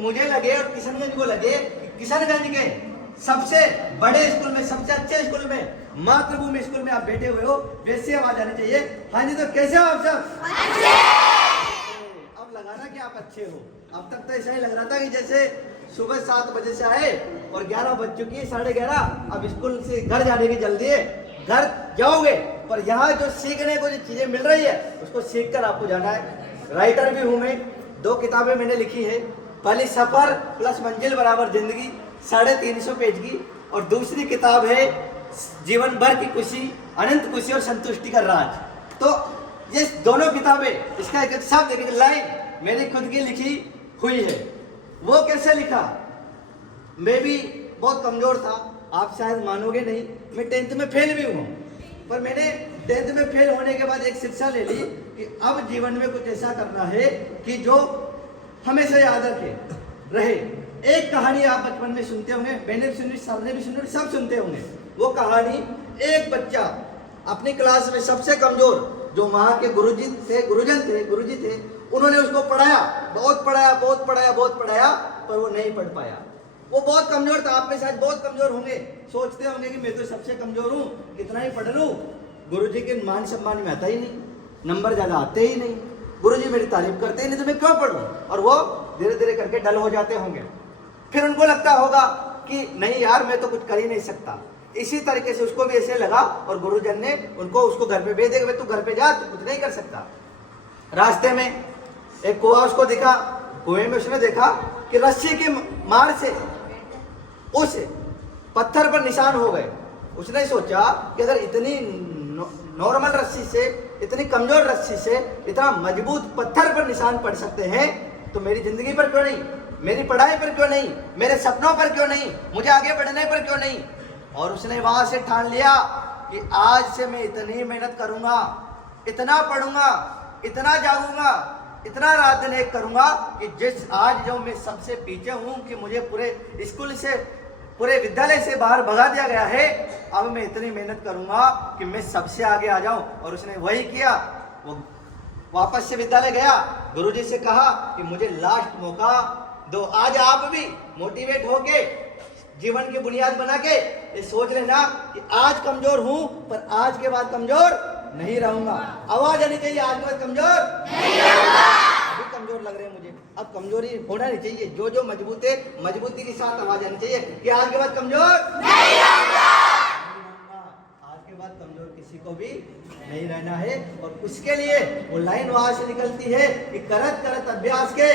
मुझे लगे और किशनगंज को लगे किशनगंज के सबसे बड़े स्कूल में, सबसे अच्छे स्कूल में, मातृभूमि स्कूल में आप बैठे हुए हो, वैसे आवाज आनी चाहिए। हाँ जी, तो कैसे हो आप सब? अच्छे। अब लगाना कि आप अच्छे हो। अब तक तो ऐसा ही लग रहा था कि जैसे सुबह 7 बजे से आए और 11 बज चुकी है, 11:30, अब स्कूल से घर जाने की जल्दी है। घर जाओगे पर यहाँ जो सीखने को जो चीजें मिल रही है उसको सीख कर आपको जाना है। राइटर भी हूँ मैं, 2 किताबें मैंने लिखी है। पहली सफर प्लस मंजिल बराबर जिंदगी 350 पेज की, और दूसरी किताब है जीवन भर की खुशी, अनंत खुशी और संतुष्टि का राज। तो ये दोनों किताबें, इसका एक शब्द, एक लाइन मैंने खुद की लिखी हुई है। वो कैसे लिखा? मैं भी बहुत कमजोर था, आप शायद मानोगे नहीं, मैं 10th में फेल भी हुआ, पर मैंने 10th में फेल होने के बाद एक शिक्षा ले ली कि अब जीवन में कुछ ऐसा करना है कि जो हमेशा याद रहे। एक कहानी आप बचपन में सुनते होंगे, मैंने भी सुनी, सर ने भी सुनी, सब सुनते होंगे। वो कहानी, एक बच्चा अपनी क्लास में सबसे कमजोर, जो वहाँ के गुरुजी थे, उन्होंने उसको पढ़ाया, बहुत पढ़ाया, पर वो नहीं पढ़ पाया। वो बहुत कमजोर था। आप में शायद बहुत कमजोर होंगे, सोचते होंगे कि मैं तो सबसे कमजोर हूँ, कितना ही पढ़ लूँ, गुरुजी के मान सम्मान में आता ही नहीं, नंबर ज्यादा आते ही नहीं, गुरुजी मेरी तारीफ करते ही नहीं, तो मैं क्यों पढ़ूं? और वो धीरे धीरे करके डल हो जाते होंगे। फिर उनको लगता होगा कि नहीं यार, मैं तो कुछ कर ही नहीं सकता। इसी तरीके से उसको भी ऐसे लगा, और गुरुजन ने उसको घर पे भेज देगा, तू घर पे जा, तू कुछ नहीं कर सकता। रास्ते में एक कुआं उसको दिखा, कुएं में उसने देखा कि रस्सी की मार से उस पत्थर पर निशान हो गए। उसने सोचा कि अगर इतनी नॉर्मल रस्सी से, इतनी कमजोर रस्सी से इतना मजबूत पत्थर पर निशान पड़ सकते हैं, तो मेरी जिंदगी पर क्यों नहीं, मेरी पढ़ाई पर क्यों नहीं, मेरे सपनों पर क्यों नहीं, मुझे आगे बढ़ने पर क्यों नहीं। और उसने वहां से ठान लिया कि आज से मैं इतनी मेहनत करूंगा, इतना पढ़ूंगा, इतना जागूंगा, इतना रात दिन एक करूंगा कि जिस आज जो मैं सबसे पीछे हूं, कि मुझे पूरे स्कूल से, पूरे विद्यालय से बाहर भगा दिया गया है, अब मैं इतनी मेहनत करूंगा कि मैं सबसे आगे आ जाऊं। और उसने वही किया। वो वापस से विद्यालय गया, गुरुजी से कहा कि मुझे लास्ट मौका दो। आज आप भी मोटिवेट होके जीवन की बुनियाद बना के ये सोच लेना कि आज कमजोर हूं, पर आज के बाद कमजोर नहीं रहूंगा। आवाज आनी चाहिए, आज के बाद कमजोर नहीं रहूंगा। अभी कमजोर लग रहे हैं मुझे, अब कमजोरी होना नहीं चाहिए। जो मजबूत है, मजबूती के साथ आवाज आनी चाहिए कि आज के बाद कमजोर नहीं रहूंगा। आज के बाद कमजोर किसी को भी नहीं रहना है। और उसके लिए वो लाइन वहां से निकलती है कि करत करत अभ्यास के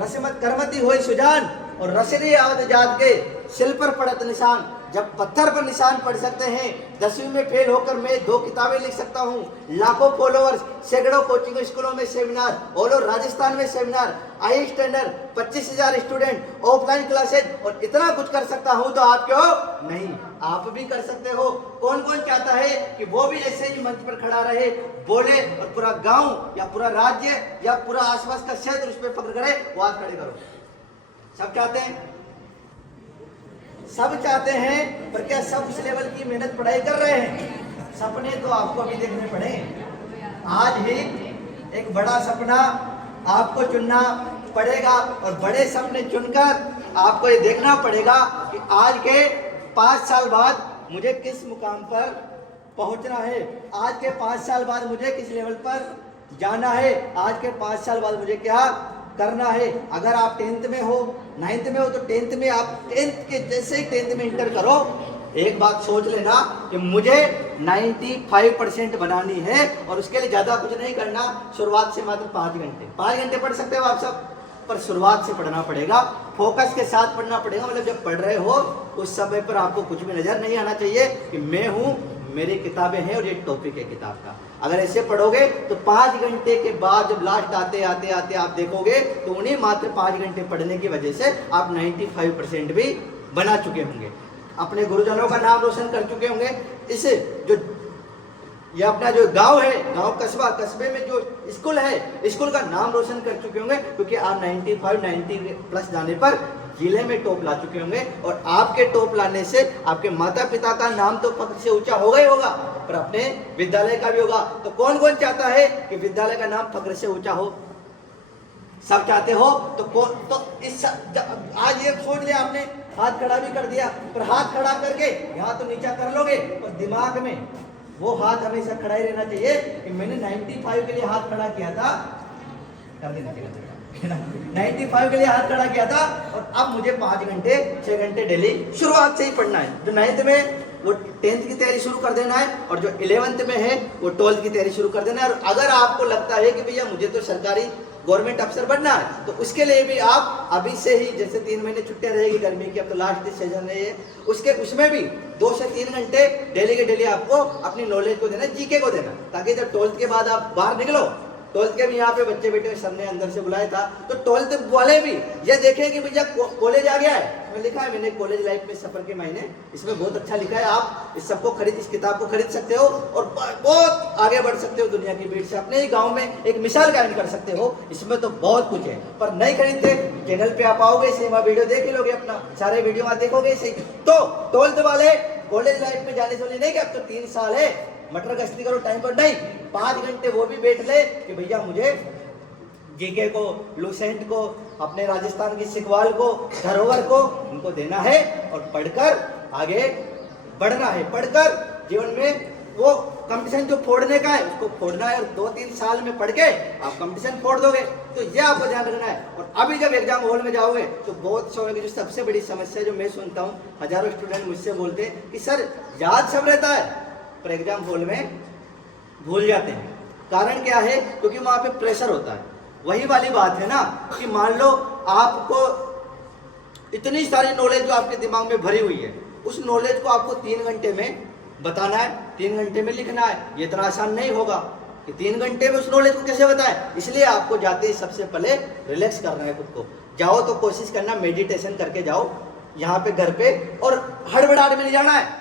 रसमत करमती होई सुजान, और रसरी आवत जात के शिल पर पड़त निशान। जब पत्थर पर निशान पड़ सकते हैं, 10वीं में फेल होकर मैं 2 किताबें लिख सकता हूँ, लाखों फॉलोअर्स, सैकड़ों कोचिंग स्कूलों में सेमिनार, ऑल ओवर राजस्थान में seminar, high standard 25,000 student, offline classes, और इतना कुछ कर सकता हूँ, तो आप क्यों नहीं, आप भी कर सकते हो। कौन कौन चाहता है कि वो भी ऐसे ही मंच पर खड़ा रहे, बोले, और पूरा गांव या पूरा राज्य या पूरा आसपास का क्षेत्र उस पर फख्र करे? वो हाथ खड़े करो। सब चाहते हैं, सब चाहते हैं, पर क्या सब उस लेवल की मेहनत पढ़ाई कर रहे हैं? सपने तो आपको अभी देखने पड़े। आज ही एक बड़ा सपना आपको चुनना पड़ेगा, और बड़े सपने चुनकर आपको ये देखना पड़ेगा कि आज के 5 साल बाद मुझे किस मुकाम पर पहुंचना है, आज के 5 साल बाद मुझे किस लेवल पर जाना है, आज के 5 साल बाद मुझे क्या करना है। अगर आप 10th में हो, 9th में हो, तो 10th में आप 10th के जैसे ही 10th में इंटर करो, एक बात सोच लेना कि मुझे 95% बनानी है, और उसके लिए ज्यादा कुछ नहीं करना। शुरुआत से मात्र 5 घंटे पढ़ सकते हो आप सब, पर शुरुआत से पढ़ना पड़ेगा, फोकस के साथ पढ़ना पड़ेगा। मतलब जब पढ़ रहे हो उस समय पर आपको कुछ भी नजर नहीं आना चाहिए कि मैं हूं, मेरी किताबें हैं और ये टॉपिक है किताब का। अगर ऐसे पढ़ोगे तो 5 घंटे के बाद जब लास्ट आते आप देखोगे तो उन्हीं मात्र 5 घंटे पढ़ने की वजह से आप 95% भी बना चुके होंगे, अपने गुरुजनों का नाम रोशन कर चुके होंगे। इस जो ये अपना जो गांव है, गांव कस्बे में जो स्कूल है, स्कूल का नाम रोशन कर चुके होंगे, क्योंकि आप 90 प्लस जाने पर जिले में टॉप ला चुके होंगे। और आपके टॉप लाने से आपके माता पिता का नाम तो फख्र से ऊंचा होगा ही होगा, पर अपने विद्यालय का भी होगा। तो कौन कौन चाहता है कि विद्यालय का नाम फख्र से ऊंचा हो? सब चाहते हो तो इस आज ये सोच लिया आपने, हाथ खड़ा भी कर दिया, पर हाथ खड़ा करके यहाँ तो नीचा कर लोगे, पर दिमाग में वो हाथ हमेशा खड़ा ही रहना चाहिए कि मैंने 95 के लिए हाथ खड़ा किया था, कर देना चाहिए 95 के लिए हाथ खड़ा किया था, और अब मुझे 5 घंटे 6 घंटे डेली शुरुआत से ही पढ़ना है। जो 9th में वो 10th की तैयारी शुरू कर देना है, और जो 11th में है वो 12th की तैयारी शुरू कर देना है। और अगर आपको लगता है कि भैया मुझे तो सरकारी गवर्नमेंट अफसर बनना है, तो उसके लिए भी आप अभी से ही, जैसे 3 महीने छुट्टियां रहेगी गर्मी की, अब तो लास्ट सेशन रही है, उसमें भी 2 से 3 घंटे डेली के डेली आपको अपनी नॉलेज को देना, जीके को देना, ताकि जब 12th के बाद आप बाहर निकलो, 12th के भी यहाँ पे बच्चे बैठे सर ने अंदर से बुलाया था, तो 12th वाले भी ये देखें कि भैया कॉलेज आ गया है, इसमें लिखा है मैंने कॉलेज लाइफ में सफर के महीने, इसमें बहुत अच्छा लिखा है, आप इस सबको इस किताब को खरीद सकते हो और बहुत आगे बढ़ सकते हो दुनिया की भीड़ से, अपने ही गांव में एक मिसाल कायम कर सकते हो। इसमें तो बहुत कुछ है, पर नहीं खरीदते चैनल पे आप आओगे, इसे वहाँ वीडियो देख लोगे, अपना सारे वीडियो वहाँ देखोगे सही। तो 12th वाले कॉलेज लाइफ में जाने से वाले नहीं कि अब तो 3 साल है, मटर गश्ती करो टाइम पर, नहीं, 5 घंटे वो भी बैठ ले कि भैया मुझे जीके को, लूसेंट को, अपने राजस्थान की सिकवाल को, धरोहर को, उनको देना है और पढ़कर आगे बढ़ना है। पढ़कर जीवन में वो कंपटीशन जो फोड़ने का है उसको फोड़ना है, और 2-3 साल में पढ़ के आप कंपटीशन फोड़ दोगे। तो ये आपको ध्यान रखना है। और अभी जब एग्जाम हॉल में जाओगे तो बहुत समय की जो सबसे बड़ी समस्या जो मैं सुनता हूँ, हजारों स्टूडेंट मुझसे बोलते हैं कि सर याद सब रहता है पर एग्जाम हॉल में भूल जाते हैं। कारण क्या है? क्योंकि वहाँ पे प्रेशर होता है। वही वाली बात है ना कि मान लो आपको इतनी सारी नॉलेज जो आपके दिमाग में भरी हुई है, उस नॉलेज को आपको 3 घंटे में बताना है, 3 घंटे में लिखना है। ये इतना आसान नहीं होगा कि 3 घंटे में उस नॉलेज को कैसे बताएं। इसलिए आपको जाते ही सबसे पहले रिलैक्स करना है खुद को। जाओ तो कोशिश करना मेडिटेशन करके जाओ यहाँ पे घर पे, और हड़बड़ाहट में नहीं जाना है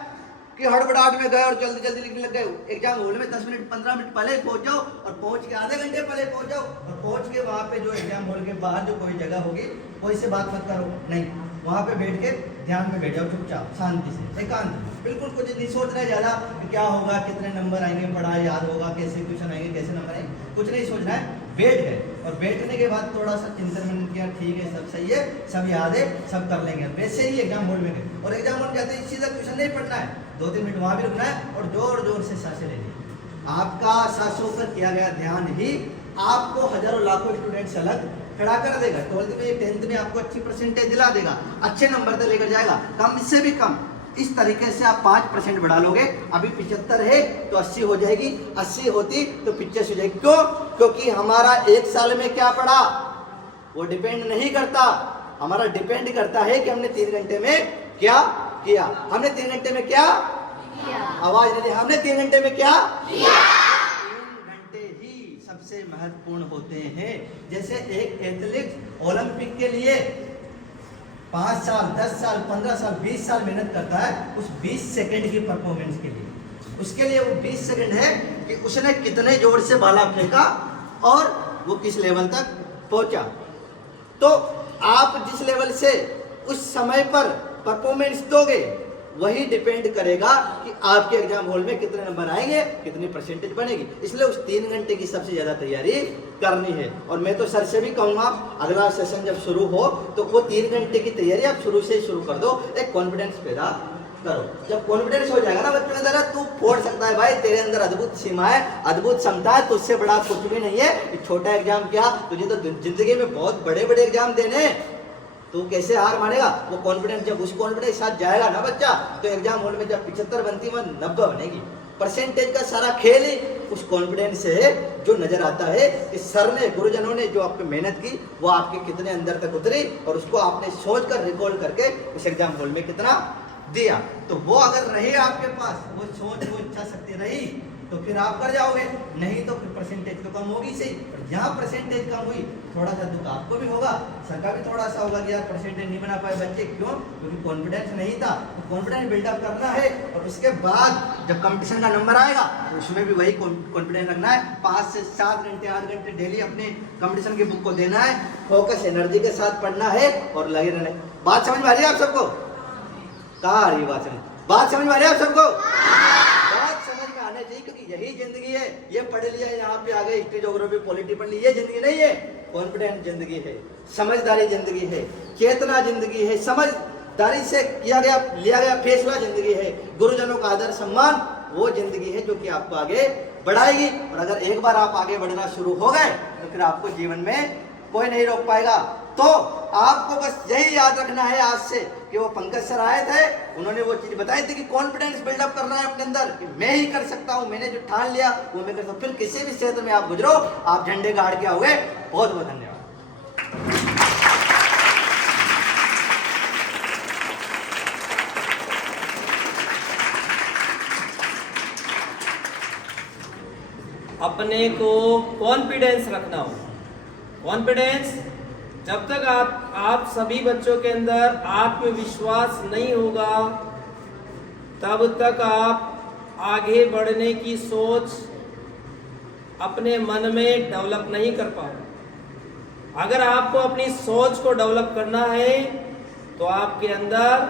कि हड़बड़ाहट में गए और जल्दी जल्दी लिखने लग गए। एग्जाम हॉल में 10 मिनट 15 मिनट पहले पहुंच जाओ, और पहुंच के आधे घंटे पहले पहुंच जाओ, और पहुंच के वहाँ पे जो एग्जाम हॉल के बाहर जो कोई जगह होगी कोई से बात मत करो, नहीं, वहाँ पे बैठ के ध्यान में बैठ जाओ चुपचाप शांति से, एकांत, बिल्कुल कुछ नहीं सोच रहे ज़्यादा क्या होगा, कितने नंबर आएंगे, पढ़ाई याद होगा, कैसे क्वेश्चन आएंगे, कैसे नंबर आएंगे, कुछ नहीं सोचना है। बैठ गए और बैठने के बाद थोड़ा सा चिंतन मन किया, ठीक है सब सही है, सब याद है, सब कर लेंगे। वैसे ही एग्जाम हॉल में गए और एग्जाम हॉल जाते ही सीधा क्वेश्चन नहीं पढ़ना है, 2-3 मिनट वहाँ भी रुकना है और जोर जोर से सांसें लेनी। आपका सांसों पर किया गया ध्यान ही आपको हजारों लाखों स्टूडेंट से अलग खड़ा कर देगा। 12th में 10th में आपको अच्छी परसेंटेज दिला देगा, अच्छे नंबर तक लेकर जाएगा, कम इससे भी कम। इस तरीके से आप 5% बढ़ा लोगे। अभी 75 है तो 80 हो जाएगी, 80 होती तो 85 हो जाएगी। क्यों? क्योंकि हमारा 1 साल में क्या पढ़ा वो डिपेंड नहीं करता, हमारा डिपेंड करता है कि हमने 3 घंटे में क्या किया। हमने 3 घंटे में क्या किया? आवाज नहीं दी। हमने 3 घंटे में क्या किया? 3 घंटे ही सबसे महत्वपूर्ण होते हैं। जैसे एक एथलीट ओलंपिक के लिए 5 साल 10 साल 15 साल 20 साल मेहनत करता है उस 20 सेकंड की परफॉर्मेंस के लिए। उसके लिए वो 20 सेकंड है कि उसने कितने जोर से भाला फेंका और वो किस लेवल तक पहुंचा। तो आप जिस लेवल से उस समय पर परफॉर्मेंस दोगे वही डिपेंड करेगा कि आपके एग्जाम हॉल में कितने नंबर आएंगे, कितनी परसेंटेज बनेगी। इसलिए उस 3 घंटे की सबसे ज्यादा तैयारी करनी है। और मैं तो सर से भी कहूँगा अगला सेशन जब शुरू हो तो वो 3 घंटे की तैयारी आप शुरू से ही शुरू कर दो, एक कॉन्फिडेंस पैदा करो। जब कॉन्फिडेंस हो जाएगा ना बच्चों के अंदर, तू फोड़ सकता है भाई, तेरे अंदर अद्भुत सीमा है, अद्भुत क्षमता है, तुझसे बड़ा कुछ भी नहीं है। छोटा एग्जाम क्या, तुझे तो जिंदगी में बहुत बड़े बड़े एग्जाम देने, तू कैसे हार मानेगा। वो कॉन्फिडेंस जब उस कॉन्फिडेंस के साथ जाएगा ना बच्चा, तो एग्जाम हॉल में जब 75 बनती है 90 बनेगी। परसेंटेज का सारा खेल ही उस कॉन्फिडेंस से है जो नजर आता है कि सर ने, गुरुजनों ने जो आप पे मेहनत की वो आपके कितने अंदर तक उतरी और उसको आपने सोच कर रिकॉल करके उस एग्जाम हॉल में कितना दिया। तो वो अगर रही आपके पास, वो सोच, वो इच्छा शक्ति रही, तो फिर आप कर जाओगे, नहीं तो फिर परसेंटेज तो कम होगी सही। और यहाँ परसेंटेज कम हुई, थोड़ा सा दुख आपको भी होगा, सर का भी थोड़ा सा होगा कि यार परसेंटेज नहीं बना पाए बच्चे। क्यों? क्योंकि कॉन्फिडेंस नहीं था। तो कॉन्फिडेंस बिल्डअप करना है और उसके बाद जब कंपटीशन का नंबर आएगा तो उसमें भी वही कॉन्फिडेंस रखना है। 5 से 7 घंटे 8 घंटे डेली अपने कंपटीशन की बुक को देना है, फोकस एनर्जी के साथ पढ़ना है और लगे रहना है। बात समझ में आ रही है आप सबको? कहाँ आ रही है बात समझ में आ रही है आप सबको? बात समझ में आने चाहिए, क्योंकि यही जिंदगी है। ये पढ़ लिया, यहाँ पे आ गए, हिस्ट्री ज्योग्राफी पॉलिटी पढ़ ली, ये जिंदगी नहीं है। कॉन्फिडेंट जिंदगी है, समझदारी जिंदगी है, चेतना जिंदगी है, समझदारी से लिया गया फैसला जिंदगी है, गुरुजनों का आदर सम्मान वो जिंदगी है जो कि आपको आगे बढ़ाएगी। और अगर एक बार आप आगे बढ़ना शुरू हो गए तो फिर आपको जीवन में कोई नहीं रोक पाएगा। तो आपको बस यही याद रखना है आज से कि वो पंकज सर आए थे, उन्होंने वो चीज बताई थी कि कॉन्फिडेंस बिल्डअप करना है अपने अंदर कि मैं ही कर सकता हूं, मैंने जो ठान लिया वो मैं कर सकता हूं। फिर किसी भी क्षेत्र में आप गुजरो, आप झंडे गाड़ के आओगे। बहुत बहुत धन्यवाद। अपने को कॉन्फिडेंस रखना हो। कॉन्फिडेंस जब तक आप सभी बच्चों के अंदर आत्मविश्वास नहीं होगा तब तक आप आगे बढ़ने की सोच अपने मन में डेवलप नहीं कर पाओगे। अगर आपको अपनी सोच को डेवलप करना है तो आपके अंदर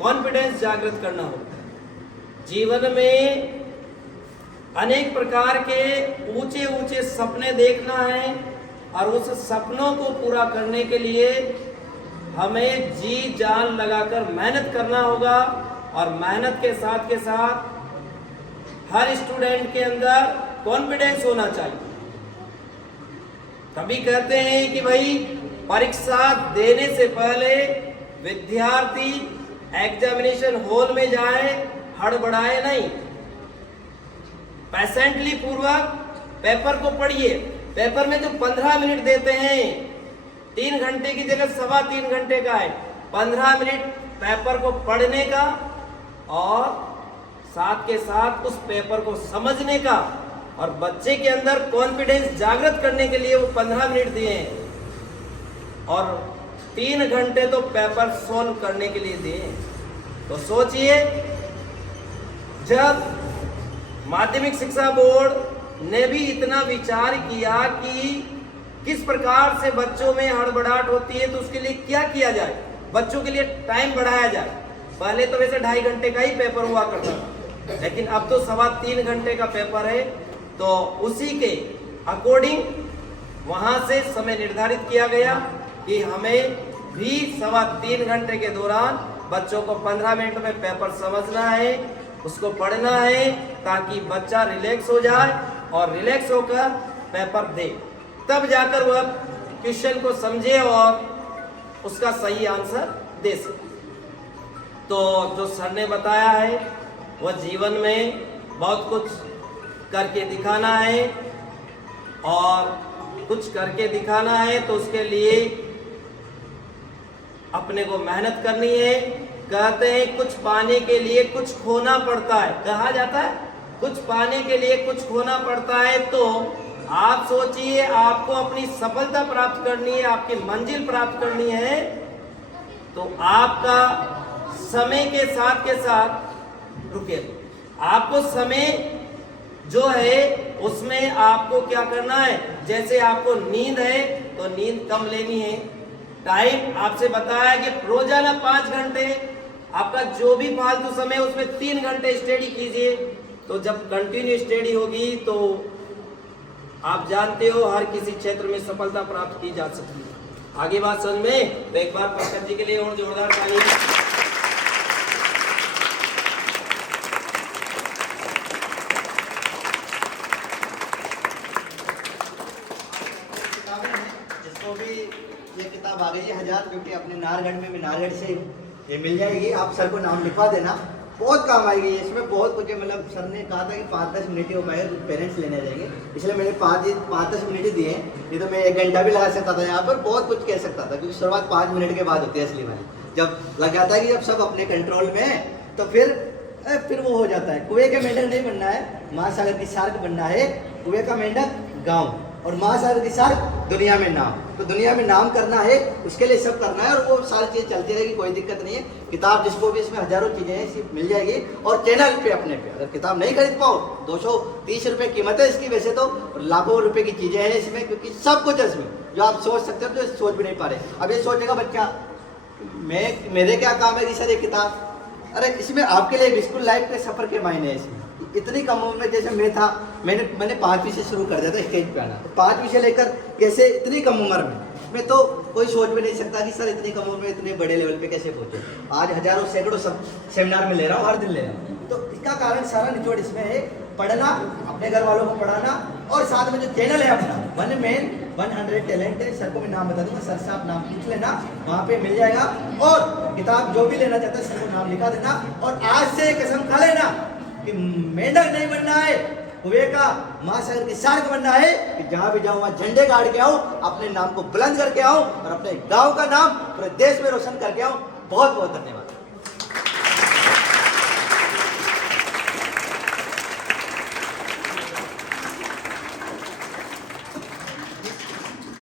कॉन्फिडेंस जागृत करना होगा। जीवन में अनेक प्रकार के ऊंचे ऊंचे सपने देखना है और उस सपनों को पूरा करने के लिए हमें जी जान लगाकर मेहनत करना होगा। और मेहनत के साथ हर स्टूडेंट के अंदर कॉन्फिडेंस होना चाहिए। तभी कहते हैं कि भाई परीक्षा देने से पहले विद्यार्थी एग्जामिनेशन हॉल में जाए, हड़बड़ाए नहीं, पेशेंटली पूर्वक पेपर को पढ़िए। पेपर में जो 15 मिनट देते हैं, 3 घंटे की जगह 3.25 घंटे का है, 15 मिनट पेपर को पढ़ने का और साथ के साथ उस पेपर को समझने का। और बच्चे के अंदर कॉन्फिडेंस जागृत करने के लिए वो 15 मिनट दिए हैं और 3 घंटे तो पेपर सॉल्व करने के लिए दिए हैं। तो सोचिए, जब माध्यमिक शिक्षा बोर्ड ने भी इतना विचार किया कि किस प्रकार से बच्चों में हड़बड़ाहट होती है तो उसके लिए क्या किया जाए, बच्चों के लिए टाइम बढ़ाया जाए। पहले तो वैसे 2.5 घंटे का ही पेपर हुआ करता था, लेकिन अब तो 3.25 घंटे का पेपर है। तो उसी के अकॉर्डिंग वहां से समय निर्धारित किया गया कि हमें भी 3.25 घंटे के दौरान बच्चों को 15 मिनट में पेपर समझना है, उसको पढ़ना है, ताकि बच्चा रिलैक्स हो जाए और रिलैक्स होकर पेपर दे, तब जाकर वह क्वेश्चन को समझे और उसका सही आंसर दे सके। तो जो सर ने बताया है वह जीवन में बहुत कुछ करके दिखाना है और कुछ करके दिखाना है तो उसके लिए अपने को मेहनत करनी है। कहते हैं कुछ पाने के लिए कुछ खोना पड़ता है, कहा जाता है कुछ पाने के लिए कुछ खोना पड़ता है। तो आप सोचिए, आपको अपनी सफलता प्राप्त करनी है, आपकी मंजिल प्राप्त करनी है, तो आपका समय के साथ रुके, आपको समय जो है उसमें आपको क्या करना है। जैसे आपको नींद है तो नींद कम लेनी है। टाइम आपसे बताया कि रोजाना 5 घंटे, आपका जो भी फालतू समय उसमें 3 घंटे स्टडी कीजिए। तो जब कंटिन्यू स्टडी होगी तो आप जानते हो हर किसी क्षेत्र में सफलता प्राप्त की जा सकती है। आगे बात समझ में? तो एक बार पंकज जी के लिए और जोरदार ताली। ये किताब आ गई है 1000, क्योंकि अपने नारगढ़ में, मैं नारगढ़ से ये मिल जाएगी। आप सर को नाम लिखवा देना, बहुत काम आएगी। इसमें बहुत कुछ है, मतलब सर ने कहा था कि 5-10 मिनट ही हो पाएगा तो पेरेंट्स लेने जाएंगे, इसलिए मैंने 5-10 मिनट ही दिए हैं। ये तो मैं 1 घंटा भी लगा सकता था यहाँ पर, बहुत कुछ कह सकता था, क्योंकि शुरुआत 5 मिनट के बाद होती है असली वाली। जब लग जाता है कि जब सब अपने कंट्रोल में है तो फिर वो हो जाता है। कुएं का मेंढक नहीं बनना है, महासागर की शार्क बनना है। कुएं का मेंढक गाँव और महासागर की शार्क दुनिया में नाम। तो दुनिया में नाम करना है, उसके लिए सब करना है और वो सारी चीज़ चलती रहेगी, कोई दिक्कत नहीं है। किताब जिसको भी, इसमें हजारों चीज़ें हैं, सिर्फ मिल जाएगी। और चैनल पे अपने पे अगर किताब नहीं खरीद पाओ, 230 रुपये कीमत है इसकी वैसे तो, लाखों रुपए की चीज़ें हैं इसमें, क्योंकि सब कुछ है इसमें जो आप सोच सकते हो, जो सोच भी नहीं पा रहे। अब ये सोचेगा बच्चा मेरे क्या काम है कि सर ये किताब, अरे इसमें आपके लिए स्कूल लाइफ के सफ़र के मायने हैं इसमें। इतनी कम उम्र में जैसे मैं था, मैंने 5वीं से शुरू कर दिया था स्टेज पे आना। 5वीं से लेकर कैसे इतनी कम उम्र में, मैं तो कोई सोच भी नहीं सकता कि सर इतनी कम उम्र में इतने बड़े लेवल पे कैसे पहुंचे। आज हजारों सैकड़ों सब सेमिनार में ले रहा हूँ, हर दिन ले रहा हूँ। तो इसका कारण सारा निचोड़ इसमें है, पढ़ना, अपने घर वालों को पढ़ाना, और साथ में जो चैनल है अपना 100 टैलेंट है, सर को मैं नाम बता दूंगा, सर से आप नाम लिख लेना, वहाँ पे मिल जाएगा। और किताब जो भी लेना चाहता है सर को नाम लिखा देना, और आज से कसम खा लेना कि मेंढक नहीं बनना है, कुएं का महासागर की शार्क बनना है, कि जहां भी जाऊं वहां झंडे गाड़ के आऊं, अपने नाम को बुलंद करके आऊं, और अपने गांव का नाम पूरे देश में रोशन करके आऊं। बहुत बहुत धन्यवाद।